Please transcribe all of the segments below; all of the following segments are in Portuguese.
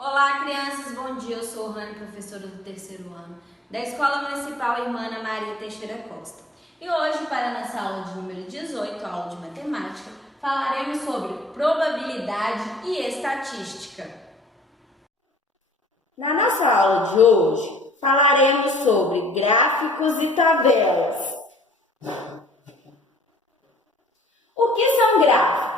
Olá, crianças, bom dia. Eu sou Rani, professora do terceiro ano da Escola Municipal Irmã Ana Maria Teixeira Costa. E hoje, para a nossa aula de número 18, aula de matemática, falaremos sobre probabilidade e estatística. Na nossa aula de hoje, falaremos sobre gráficos e tabelas. O que são gráficos?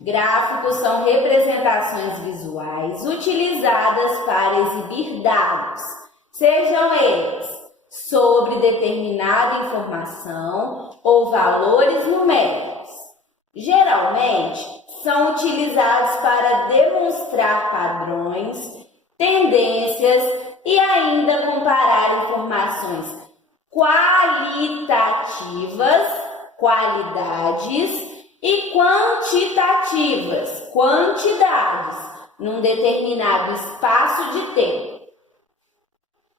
Gráficos são representações visuais utilizadas para exibir dados, sejam eles sobre determinada informação ou valores numéricos. Geralmente, são utilizados para demonstrar padrões, tendências e ainda comparar informações qualitativas, qualidades, e quantitativas, quantidades, num determinado espaço de tempo.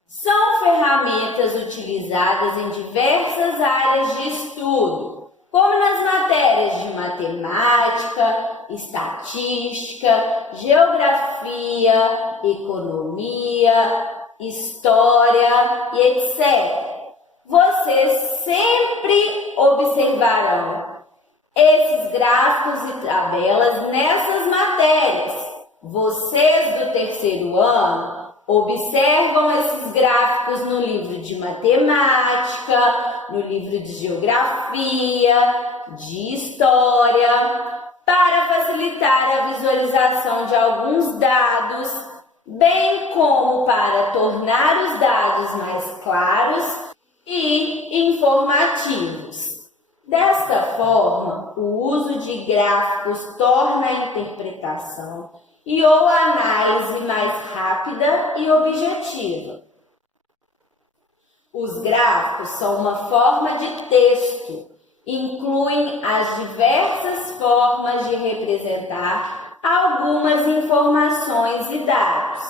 São ferramentas utilizadas em diversas áreas de estudo, como nas matérias de matemática, estatística, geografia, economia, história e etc. Vocês sempre observarão esses gráficos e tabelas nessas matérias. Vocês do terceiro ano observam esses gráficos no livro de matemática, no livro de geografia, de história, para facilitar a visualização de alguns dados, bem como para tornar os dados mais claros e informativos. Desta forma, o uso de gráficos torna a interpretação ou a análise mais rápida e objetiva. Os gráficos são uma forma de texto, incluem as diversas formas de representar algumas informações e dados.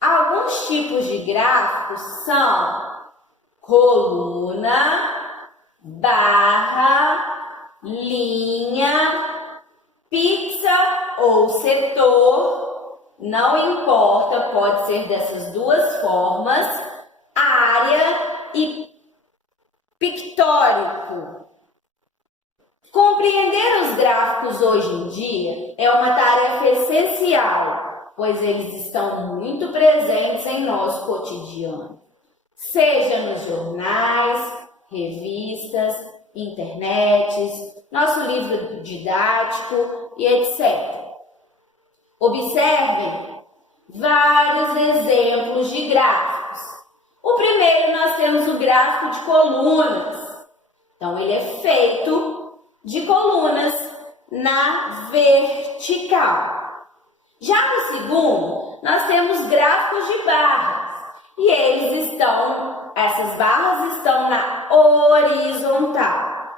Alguns tipos de gráficos são coluna, barra, linha, pizza ou setor, não importa, pode ser dessas duas formas, área e pictórico. Compreender os gráficos hoje em dia é uma tarefa essencial, pois eles estão muito presentes em nosso cotidiano, seja nos jornais, revistas, internets, nosso livro didático e etc. Observem vários exemplos de gráficos. O primeiro, nós temos o gráfico de colunas. Então, ele é feito de colunas na vertical. Já no segundo, nós temos gráficos de barras. E essas barras estão na horizontal.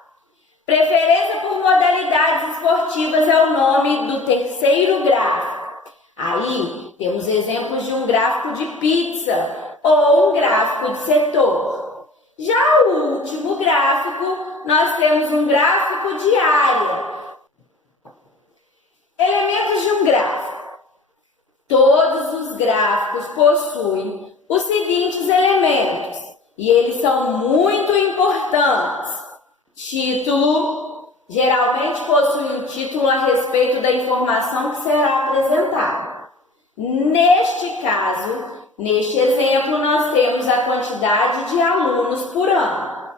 Preferência por modalidades esportivas é o nome do terceiro gráfico. Aí temos exemplos de um gráfico de pizza ou um gráfico de setor. Já o último gráfico, nós temos um gráfico de área. Elementos de um gráfico. Todos os gráficos possuem os seguintes elementos, e eles são muito importantes. Título, geralmente possui um título a respeito da informação que será apresentada. Neste caso, neste exemplo, nós temos a quantidade de alunos por ano.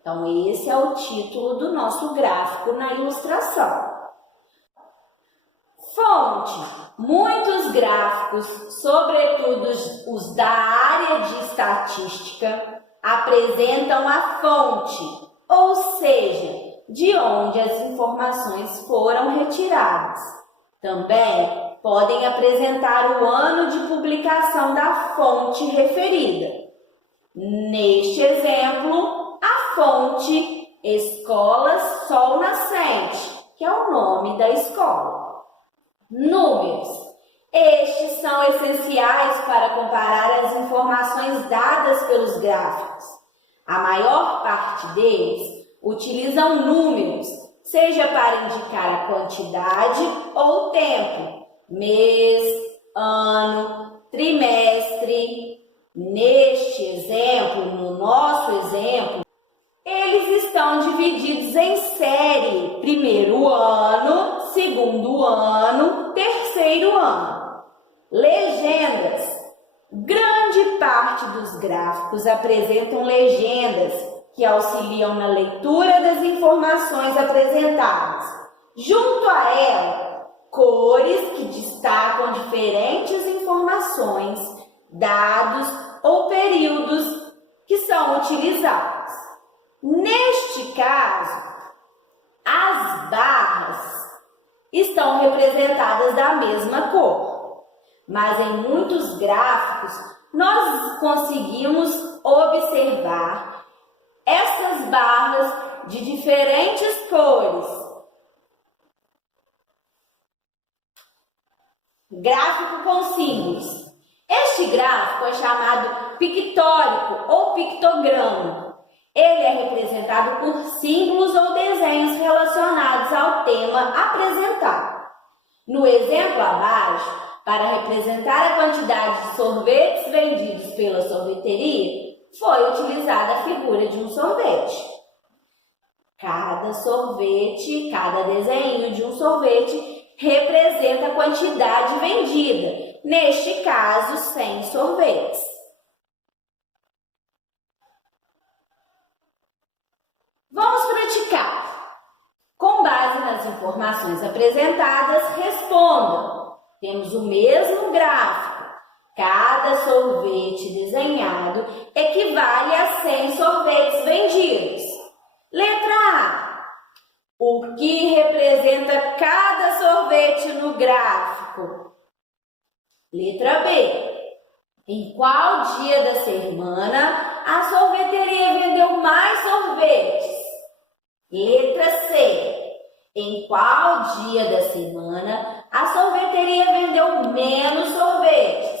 Então, esse é o título do nosso gráfico na ilustração. Fonte. Muitos gráficos, sobretudo os da área de estatística, apresentam a fonte, ou seja, de onde as informações foram retiradas. Também podem apresentar o ano de publicação da fonte referida. Neste exemplo, a fonte Escola Sol Nascente, que é o nome da escola. Números. Estes são essenciais para comparar as informações dadas pelos gráficos. A maior parte deles utilizam números, seja para indicar a quantidade ou tempo, mês, ano, Neste exemplo, no nosso exemplo, eles estão divididos em série. Primeiro ano, segundo ano, terceiro ano. Legendas. Grande parte dos gráficos apresentam legendas que auxiliam na leitura das informações apresentadas. Junto a ela, cores que destacam diferentes informações, dados ou períodos que são utilizados. Neste caso, as barras estão representadas da mesma cor, mas em muitos gráficos nós conseguimos observar essas barras de diferentes cores. Gráfico com símbolos. Este gráfico é chamado pictórico ou pictograma. Ele é representado por símbolos ou desenhos relacionados ao tema apresentado. No exemplo abaixo, para representar a quantidade de sorvetes vendidos pela sorveteria, foi utilizada a figura de um sorvete. Cada sorvete, cada desenho de um sorvete representa a quantidade vendida, neste caso, 100 sorvetes. Vamos praticar. Com base nas informações apresentadas, respondam. Temos o mesmo gráfico. Cada sorvete desenhado equivale a 100 sorvetes vendidos. Letra A. O que representa cada sorvete no gráfico? Letra B. Em qual dia da semana a sorveteria vendeu mais sorvetes? Letra C. Em qual dia da semana a sorveteria vendeu menos sorvetes?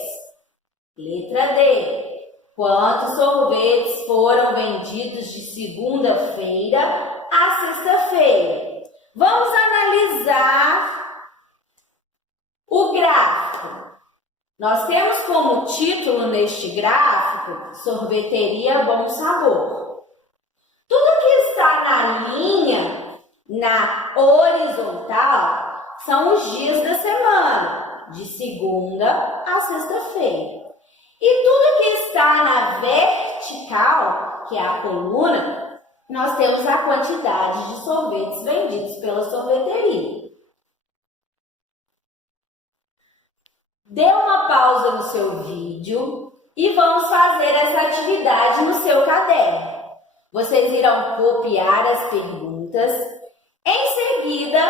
Letra D. Quantos sorvetes foram vendidos de segunda-feira a sexta-feira? Vamos analisar o gráfico. Nós temos como título neste gráfico Sorveteria Bom Sabor. Tudo que está na linha, na horizontal, são os dias da semana, de segunda a sexta-feira. E tudo que está na vertical, que é a coluna, nós temos a quantidade de sorvetes vendidos pela sorveteria. Dê uma pausa no seu vídeo e vamos fazer essa atividade no seu caderno. Vocês irão copiar as perguntas, em seguida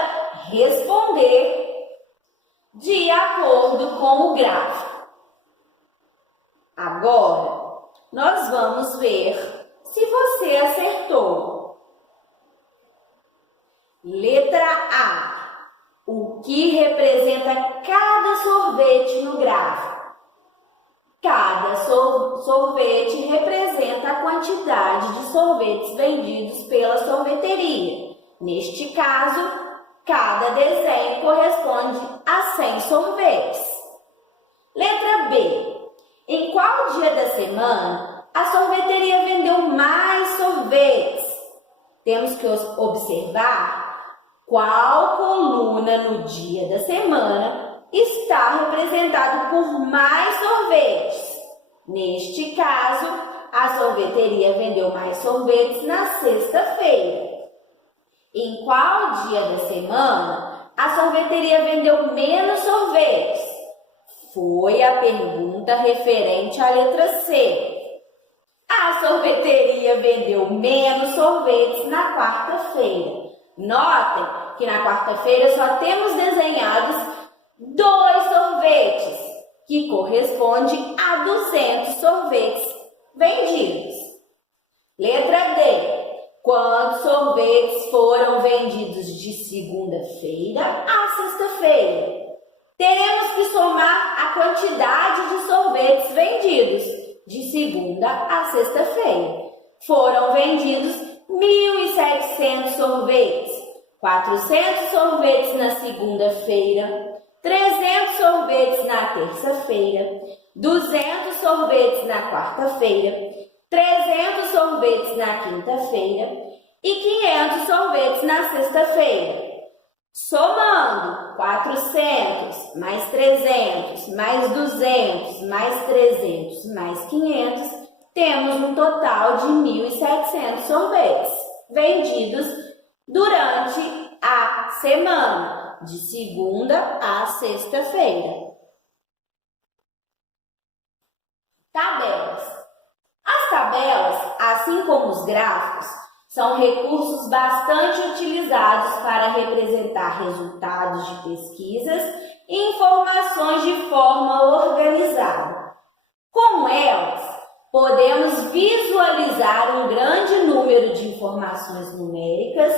responder de acordo com o gráfico. Agora, nós vamos ver se você acertou. Letra A. O que representa cada sorvete no gráfico? Cada sorvete representa a quantidade de sorvetes vendidos pela sorveteria. Neste caso, cada desenho corresponde a 100 sorvetes. Letra B. Em qual dia da semana a sorveteria vendeu mais sorvetes? Temos que observar qual coluna no dia da semana está representado por mais sorvetes. Neste caso, a sorveteria vendeu mais sorvetes na sexta-feira. Em qual dia da semana a sorveteria vendeu menos sorvetes? Foi a pergunta referente à letra C. A sorveteria vendeu menos sorvetes na quarta-feira. Notem que na quarta-feira só temos desenhados 2 sorvetes, que corresponde a 200 sorvetes vendidos. Letra D. Quantos sorvetes foram vendidos de segunda-feira a sexta-feira? Teremos que somar a quantidade de sorvetes vendidos de segunda a sexta-feira. Foram vendidos 1.700 sorvetes, 400 sorvetes na segunda-feira, 300 sorvetes na terça-feira, 200 sorvetes na quarta-feira, 300 sorvetes na quinta-feira e 500 sorvetes na sexta-feira. Somando 400 mais 300 mais 200 mais 300 mais 500, temos um total de 1.700 sorvetes vendidos durante a semana, de segunda a sexta-feira. Tabelas. As tabelas, assim como os gráficos, são recursos bastante utilizados para representar resultados de pesquisas e informações de forma organizada. Com elas, podemos visualizar um grande número de informações numéricas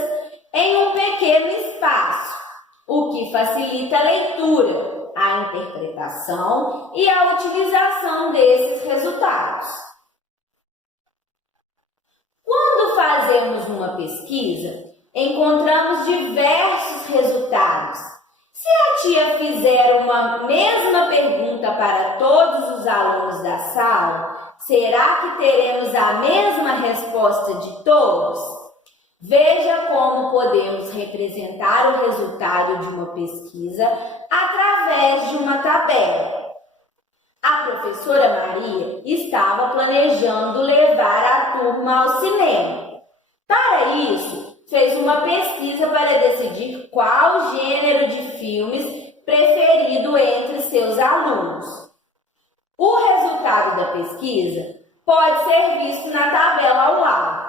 em um pequeno espaço, o que facilita a leitura, a interpretação e a utilização desses resultados. Quando fazemos uma pesquisa, encontramos diversos resultados. Se a tia fizer uma mesma pergunta para todos os alunos da sala, será que teremos a mesma resposta de todos? Veja como podemos representar o resultado de uma pesquisa através de uma tabela. A professora Maria estava planejando levar a turma ao cinema. Para isso, fez uma pesquisa para decidir qual gênero de filmes preferido entre seus alunos. O resultado da pesquisa pode ser visto na tabela ao lado.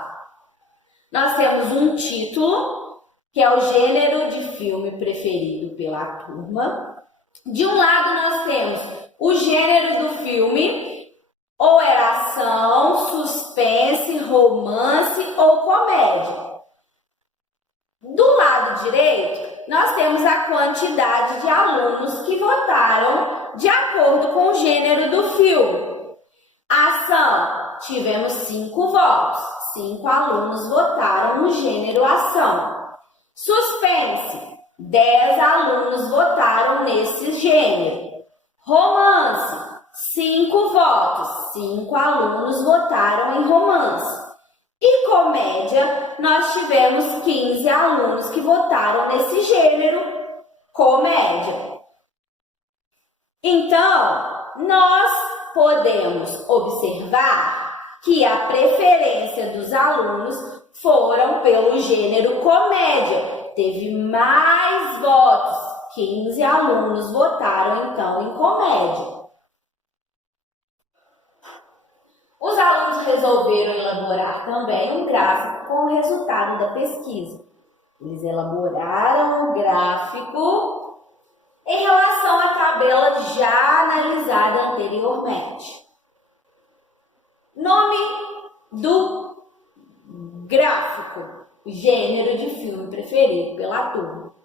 Nós temos um título, que é o gênero de filme preferido pela turma. De um lado, nós temos o gênero do filme, ou era ação, suspense, romance ou comédia. Do lado direito, nós temos a quantidade de alunos que votaram de acordo com o gênero do filme. Ação, tivemos 5 votos, 5 alunos votaram no gênero ação. Suspense, 10 alunos votaram nesse gênero. Romance, 5 votos, 5 alunos votaram em romance. E comédia, nós tivemos 15 alunos que votaram nesse gênero, comédia. Então, nós podemos observar que a preferência dos alunos foram pelo gênero comédia. Teve mais votos, 15 alunos votaram então em comédia. Os alunos resolveram elaborar também um gráfico com o resultado da pesquisa. Eles elaboraram um gráfico em relação à tabela já analisada anteriormente. Nome do gráfico, gênero de filme preferido pela turma.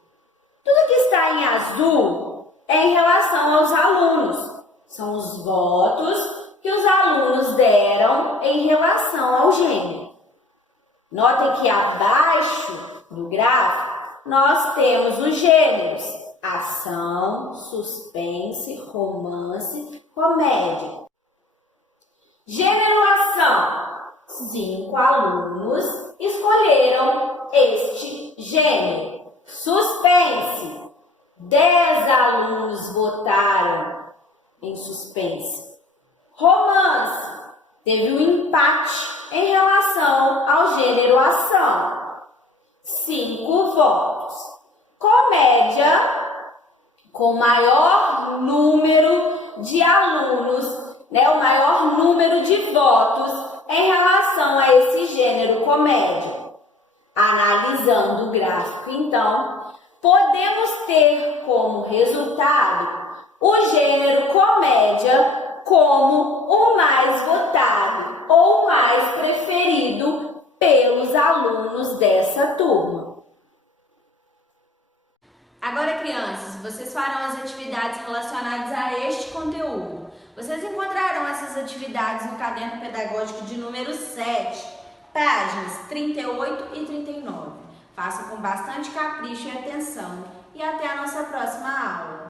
Tudo que está em azul é em relação aos alunos. São os votos que os alunos deram em relação ao gênero. Notem que abaixo do gráfico nós temos os gêneros: ação, suspense, romance, comédia. Gênero ação. 5 alunos escolheram este gênero. Suspense. 10 alunos votaram em suspense. Romance. Teve um empate em relação ao gênero ação. 5 votos. Comédia, com maior número de alunos, o maior número de votos em relação a esse gênero comédia. Analisando o gráfico, então, podemos ter como resultado o gênero comédia como o mais votado ou mais preferido pelos alunos dessa turma. Agora, crianças, vocês farão as atividades relacionadas a este conteúdo. Vocês encontrarão essas atividades no caderno pedagógico de número 7, páginas 38 e 39. Façam com bastante capricho e atenção e até a nossa próxima aula.